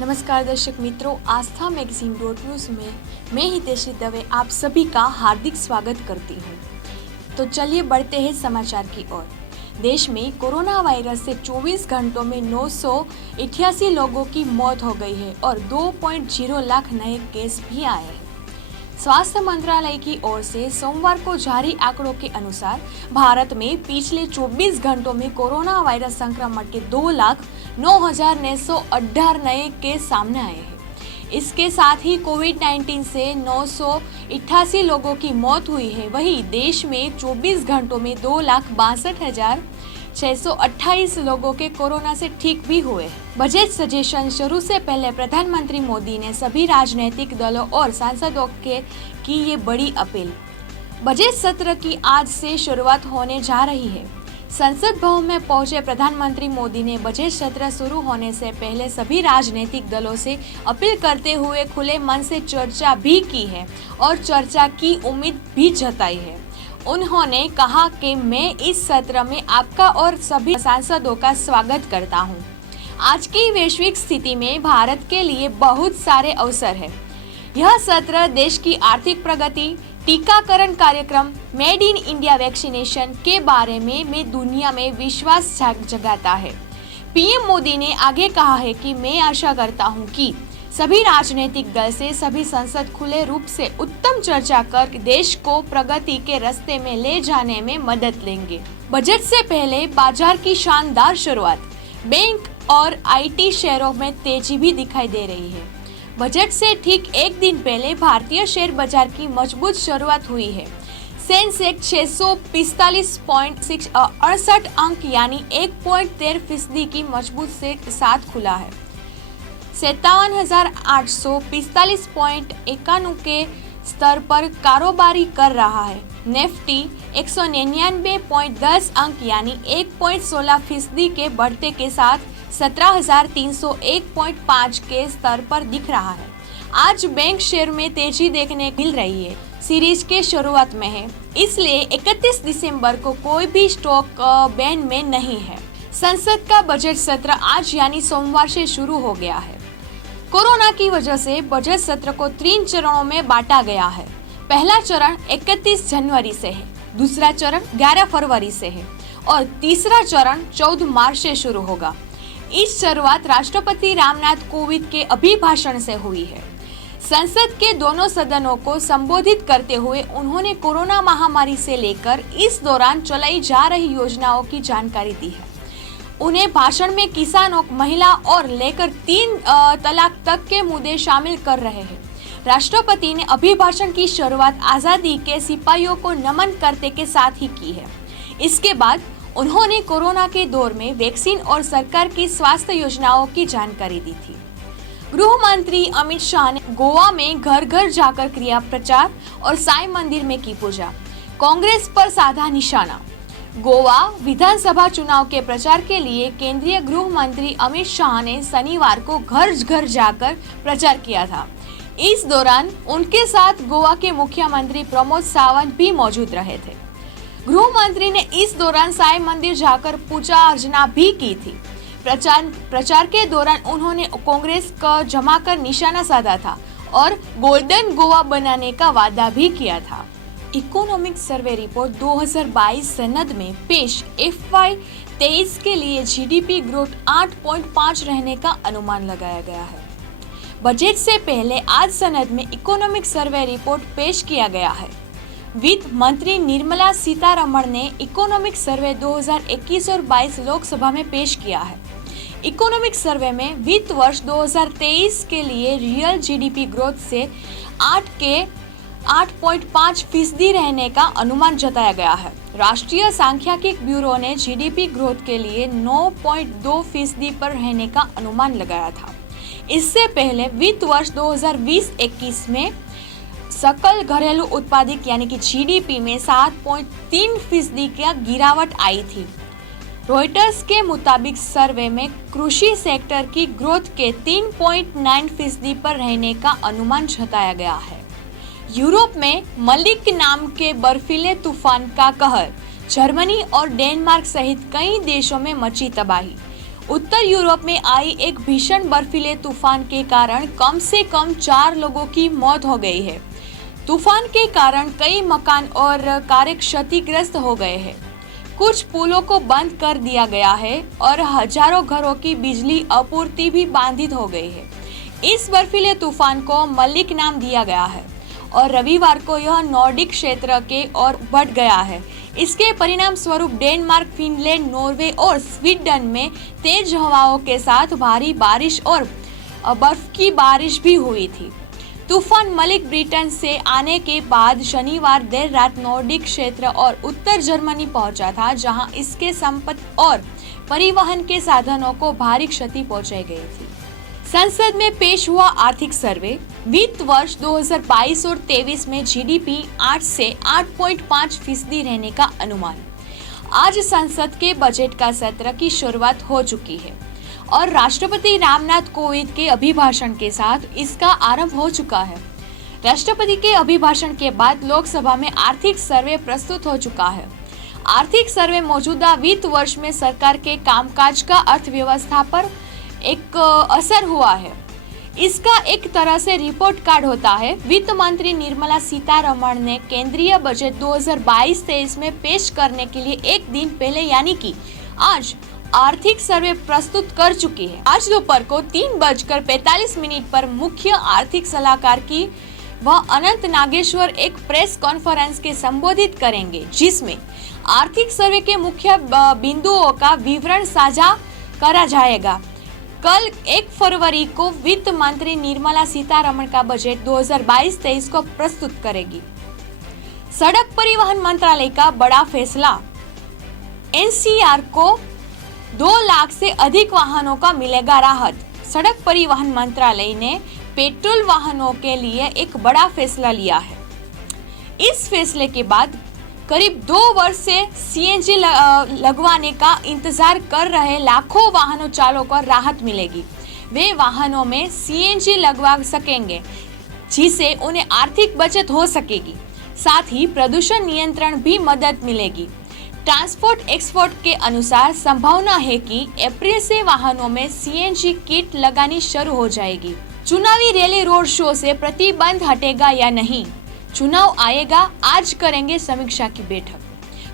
नमस्कार दर्शक मित्रों, आस्था मैगजीन .न्यूज़ में मैं हितेशी दवे आप सभी का हार्दिक स्वागत करती हूँ। तो चलिए बढ़ते हैं समाचार की ओर। देश में कोरोना वायरस से 24 घंटों में 988 लोगों की मौत हो गई है और 2.0 लाख नए केस भी आए हैं। स्वास्थ्य मंत्रालय की ओर से सोमवार को जारी आंकड़ों के अनुसार भारत में पिछले 24 घंटों में कोरोना वायरस संक्रमण के 2,09,918 नए केस सामने आए हैं। इसके साथ ही कोविड-19 से 988 लोगों की मौत हुई है। वहीं देश में 24 घंटों में 2,62,628 लोगों के कोरोना से ठीक भी हुए हैं। बजट सजेशन शुरू से पहले प्रधानमंत्री मोदी ने सभी राजनीतिक दलों और सांसदों के की ये बड़ी अपील। बजट सत्र की आज से शुरुआत होने जा रही है। संसद भवन में पहुंचे प्रधानमंत्री मोदी ने बजट सत्र शुरू होने से पहले सभी राजनीतिक दलों से अपील करते हुए खुले मन से चर्चा भी की है और चर्चा की उम्मीद भी जताई है। उन्होंने कहा कि मैं इस सत्र में आपका और सभी सांसदों का स्वागत करता हूं। आज की वैश्विक स्थिति में भारत के लिए बहुत सारे अवसर हैं। यह सत्र देश की आर्थिक प्रगति, टीकाकरण कार्यक्रम, मेड इन इंडिया वैक्सीनेशन के बारे में दुनिया में विश्वास जगाता है। पीएम मोदी ने आगे कहा है कि मैं आशा करता हूं कि सभी राजनीतिक दल से सभी सांसद खुले रूप से उत्तम चर्चा कर देश को प्रगति के रास्ते में ले जाने में मदद लेंगे। बजट से पहले बाजार की शानदार शुरुआत, बैंक और आईटी शेयरों में तेजी भी दिखाई दे रही है। बजट से ठीक एक दिन पहले भारतीय शेयर बाजार की मजबूत शुरुआत हुई है। सेंसेक्स 645.68 अंक यानी 1.13% की मजबूत से साथ खुला है। 57,845.91 के स्तर पर कारोबारी कर रहा है। निफ्टी 199.10 अंक यानी 1.16% के बढ़ते के साथ 17,301.5 के स्तर पर दिख रहा है। आज बैंक शेयर में तेजी देखने मिल रही है। सीरीज के शुरुआत में है, इसलिए 31 दिसंबर को कोई भी स्टॉक बैन में नहीं है। संसद का बजट सत्र आज यानी सोमवार से शुरू हो गया है। कोरोना की वजह से बजट सत्र को 3 चरणों में बांटा गया है। पहला चरण 31 जनवरी से है, दूसरा चरण 11 फरवरी से है और तीसरा चरण 14 मार्च से शुरू होगा। इस शुरुआत राष्ट्रपति रामनाथ कोविंद के अभिभाषण से हुई है। संसद के दोनों सदनों को संबोधित करते हुए उन्होंने कोरोना महामारी से लेकर इस दौरान चलाई जा रही योजनाओं की जानकारी दी है। उन्हें भाषण में किसानों, महिला और लेकर 3 तलाक तक के मुद्दे शामिल कर रहे हैं। राष्ट्रपति ने अभिभाषण की शुरुआत आजादी के सिपाहियों को नमन करते के साथ ही की है। इसके बाद उन्होंने कोरोना के दौर में वैक्सीन और सरकार की स्वास्थ्य योजनाओं की जानकारी दी थी। गृह मंत्री अमित शाह ने गोवा में घर घर जाकर किया प्रचार और साई मंदिर में की पूजा। कांग्रेस पर साधा निशाना। गोवा विधानसभा चुनाव के प्रचार के लिए केंद्रीय गृह मंत्री अमित शाह ने शनिवार को घर घर जाकर प्रचार किया था। इस दौरान उनके साथ गोवा के मुख्यमंत्री प्रमोद सावंत भी मौजूद रहे थे। गृह मंत्री ने इस दौरान साई मंदिर जाकर पूजा अर्चना भी की थी। प्रचार के दौरान उन्होंने कांग्रेस को जमाकर निशाना साधा था और गोल्डन गोवा बनाने का वादा भी किया था। इकोनॉमिक सर्वे रिपोर्ट 2022 सनद में पेश FY 23 के लिए जीडीपी ग्रोथ 8.5 रहने का अनुमान लगाया गया है। बजट से पहले आज सनद में इकोनॉमिक सर्वे रिपोर्ट पेश किया गया है। वित्त मंत्री निर्मला सीतारमण ने इकोनॉमिक सर्वे 2021 और 22 लोकसभा में पेश किया है। इकोनॉमिक सर्वे में वित्त वर्ष 2023 के लिए रियल जीडीपी ग्रोथ से 8.5% रहने का अनुमान जताया गया है। राष्ट्रीय सांख्यिकी ब्यूरो ने जीडीपी ग्रोथ के लिए 9.2% पर रहने का अनुमान लगाया था। इससे पहले वित्त वर्ष 2020-21 में सकल घरेलू उत्पाद यानी कि जीडीपी में 7.3% की गिरावट आई थी। रॉयटर्स के मुताबिक सर्वे में कृषि सेक्टर की ग्रोथ के 3.9% पर रहने का अनुमान जताया गया है। यूरोप में मलिक नाम के बर्फीले तूफान का कहर, जर्मनी और डेनमार्क सहित कई देशों में मची तबाही। उत्तर यूरोप में आई एक भीषण बर्फीले तूफान के कारण कम से कम 4 लोगों की मौत हो गई है। तूफान के कारण कई मकान और कारें क्षतिग्रस्त हो गए हैं। कुछ पुलों को बंद कर दिया गया है और हजारों घरों की बिजली आपूर्ति भी बाधित हो गई है। इस बर्फीले तूफान को मलिक नाम दिया गया है और रविवार को यह नॉर्डिक क्षेत्र के ओर बढ़ गया है। इसके परिणाम स्वरूप डेनमार्क, फिनलैंड, नॉर्वे और स्वीडन में तेज हवाओं के साथ भारी बारिश और बर्फ की बारिश भी हुई थी। तूफान मलिक ब्रिटेन से आने के बाद शनिवार देर रात नॉर्डिक क्षेत्र और उत्तर जर्मनी पहुंचा था, जहां इसके संपत्ति और परिवहन के साधनों को भारी क्षति पहुंचाई गई थी। संसद में पेश हुआ आर्थिक सर्वे। वित्त वर्ष 2022 और 23 में जीडीपी 8 से 8.5% रहने का अनुमान। आज संसद के बजट का सत्र की शुरुआत हो चुकी है और राष्ट्रपति रामनाथ कोविंद के अभिभाषण के साथ इसका आरंभ हो चुका है। राष्ट्रपति के अभिभाषण के बाद लोकसभा में आर्थिक सर्वे प्रस्तुत हो चुका है। आर्थिक सर्वे मौजूदा वित्त वर्ष में सरकार के कामकाज का अर्थव्यवस्था पर एक असर हुआ है। इसका एक तरह से रिपोर्ट कार्ड होता है। वित्त मंत्री निर्मला सीतारमण ने केंद्रीय बजट 2022-23 में पेश करने के लिए एक दिन पहले यानी कि आज आर्थिक सर्वे प्रस्तुत कर चुकी है। आज दोपहर को 3:45 पर मुख्य आर्थिक सलाहकार की वह अनंत नागेश्वर एक प्रेस कॉन्फ्रेंस के संबोधित करेंगे, जिसमें आर्थिक सर्वे के मुख्य बिंदुओं का विवरण साझा करा जाएगा। कल 1 फरवरी को वित्त मंत्री निर्मला सीतारमण का बजट 2022-23 को प्रस्तुत करेगी। सड़क परिवहन मंत्रालय का बड़ा फैसला। एनसीआर को 2 लाख से अधिक वाहनों का मिलेगा राहत। सड़क परिवहन मंत्रालय ने पेट्रोल वाहनों के लिए एक बड़ा फैसला लिया है। इस फैसले के बाद करीब 2 वर्ष से सीएनजी लगवाने का इंतजार कर रहे लाखों वाहनों चालकों को राहत मिलेगी। वे वाहनों में सीएनजी लगवा सकेंगे, जिससे उन्हें आर्थिक बचत हो सकेगी। साथ ही प्रदूषण नियंत्रण भी मदद मिलेगी। ट्रांसपोर्ट एक्सपर्ट के अनुसार संभावना है कि अप्रैल से वाहनों में सीएनजी किट लगानी शुरू हो जाएगी। चुनावी रैली रोड शो से प्रतिबंध हटेगा या नहीं? चुनाव आएगा, आज करेंगे समीक्षा की बैठक।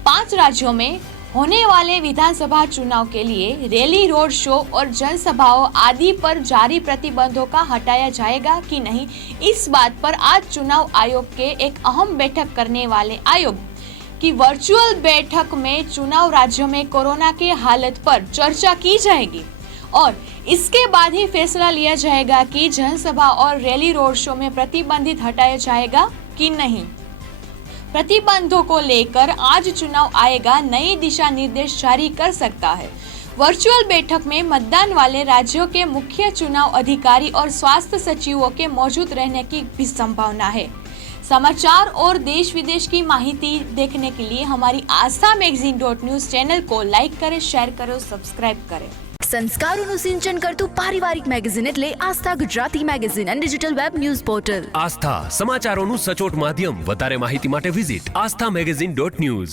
5 राज्यों में होने वाले विधानसभा चुनाव के लिए रैली, रोड शो और जनसभाओं आदि पर जारी प्रतिबंधों का हटाया जाएगा कि नहीं, इस बात पर आज चुनाव आयोग के एक अहम बैठक करने वाले आयोग की वर्चुअल बैठक में चुनाव राज्यों में कोरोना के हालत पर चर्चा की जाएगी और इसके बाद ही फैसला लिया जाएगा कि जनसभा और रैली, रोड शो में प्रतिबंधित हटाया जाएगा कि नहीं। प्रतिबंधों को लेकर आज चुनाव आएगा नई दिशा निर्देश जारी कर सकता है। वर्चुअल बैठक में मतदान वाले राज्यों के मुख्य चुनाव अधिकारी और स्वास्थ्य सचिवों के मौजूद रहने की भी संभावना है। समाचार और देश विदेश की माहिती देखने के लिए हमारी आस्था मैगजीन.न्यूज़ चैनल को लाइक करें, शेयर करें, सब्सक्राइब करें। સંસ્કારોનું સિંચન કરતું પારિવારિક મેગેઝિન એટલે આસ્થા ગુજરાતી મેગેઝિન અને ડિજિટલ વેબ ન્યૂઝ પોર્ટલ. આસ્થા સમાચારોનું સચોટ માધ્યમ. વધારે માહિતી માટે વિઝિટ aasthamagazine.news.